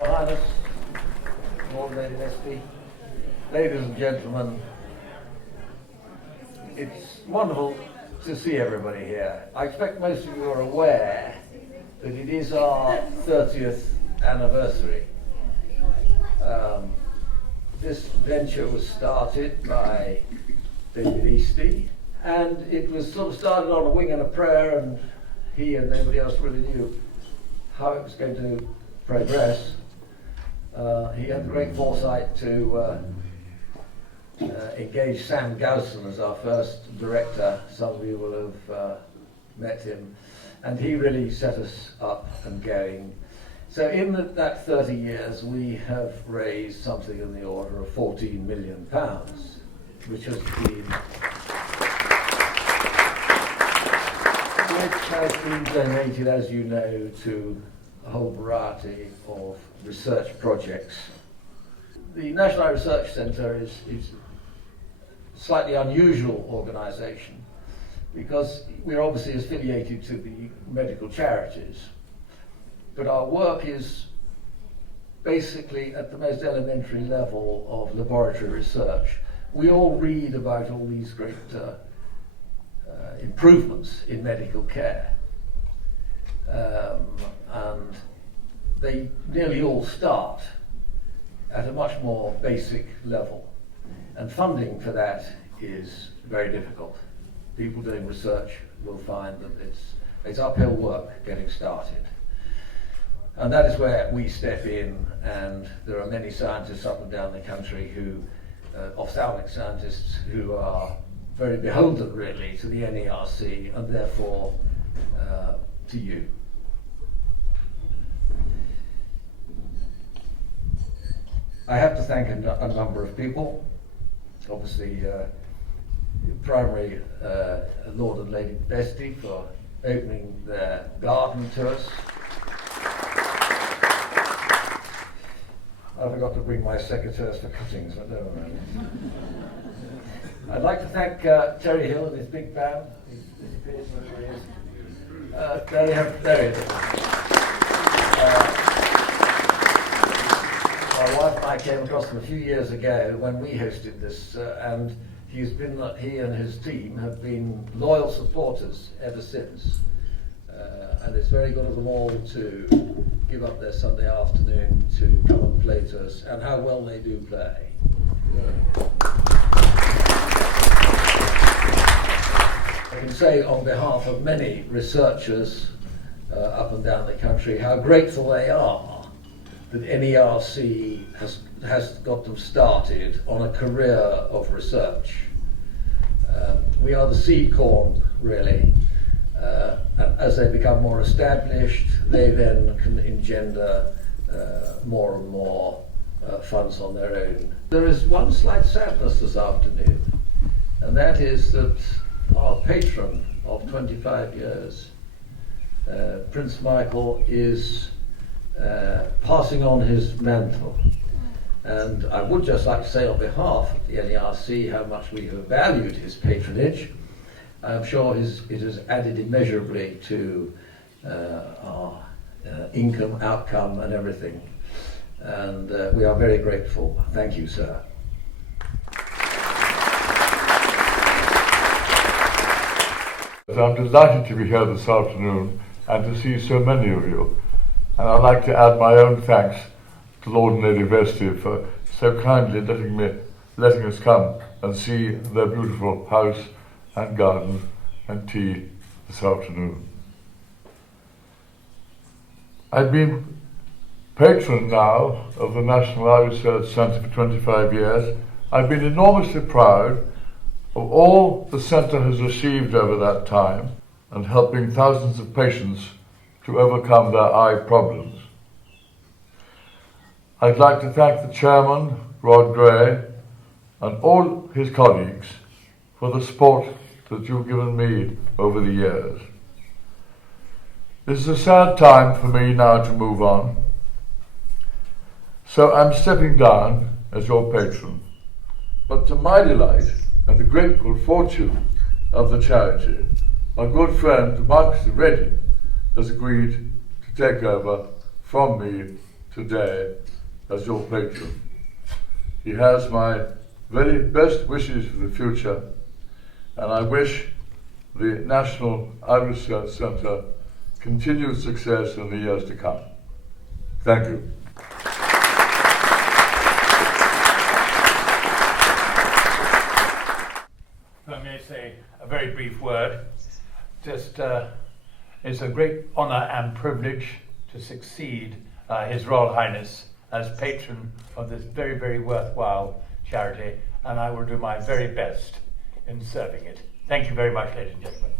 Your Highness, Lord Lady Leslie, ladies and gentlemen, it's wonderful to see everybody here. I expect most of you are aware that it is our 30th anniversary. This venture was started by David Eastie, and it was sort of started on a wing and a prayer, and he and nobody else really knew how it was going to progress. He had the great foresight to engage Sam Gowson as our first director. Some of you will have met him, and he really set us up and going. So in that 30 years we have raised something in the order of £14 million, which has been donated, as you know, to a whole variety of research projects. The National Eye Research Centre is a slightly unusual organisation because we're obviously affiliated to the medical charities, but our work is basically at the most elementary level of laboratory research. We all read about all these great improvements in medical care, and they nearly all start at a much more basic level, and funding for that is very difficult. People doing research will find that it's uphill work getting started, and that is where we step in. And there are many scientists up and down the country who, ophthalmic scientists, who are very beholden really to the NERC and therefore to you. I have to thank a number of people. Obviously, primary Lord and Lady Bestie for opening their garden to us. I forgot to bring my secateurs for cuttings, but never mind. I'd like to thank Terry Hill and his big band. He's disappeared wherever he is. There he is. My wife and I came across him a few years ago when we hosted this, and he and his team have been loyal supporters ever since. And it's very good of them all to give up their Sunday afternoon to come and play to us, and how well they do play. I can say on behalf of many researchers up and down the country how grateful they are that NERC has got them started on a career of research. We are the seed corn, really. And as they become more established, they then can engender more and more funds on their own. There is one slight sadness this afternoon, and that is that our patron of 25 years, Prince Michael, is passing on his mantle. And I would just like to say on behalf of the NERC how much we have valued his patronage. I'm sure it has added immeasurably to our income, outcome and everything. And we are very grateful. Thank you, sir. I'm delighted to be here this afternoon and to see so many of you. And I'd like to add my own thanks to Lord and Lady Vesty for so kindly letting us come and see their beautiful house and garden and tea this afternoon. I've been patron now of the National Eye Research Centre for 25 years. I've been enormously proud of all the centre has achieved over that time and helping thousands of patients to overcome their eye problems. I'd like to thank the chairman, Rod Gray, and all his colleagues for the support that you've given me over the years. This is a sad time for me now to move on, so I'm stepping down as your patron. But to my delight and the great good fortune of the charity, my good friend Marquess has agreed to take over from me today as your patron. He has my very best wishes for the future, and I wish the National Eye Research Centre continued success in the years to come. Thank you. If I may say a very brief word, it's a great honour and privilege to succeed His Royal Highness as patron of this very, very worthwhile charity, and I will do my very best in serving it. Thank you very much, ladies and gentlemen.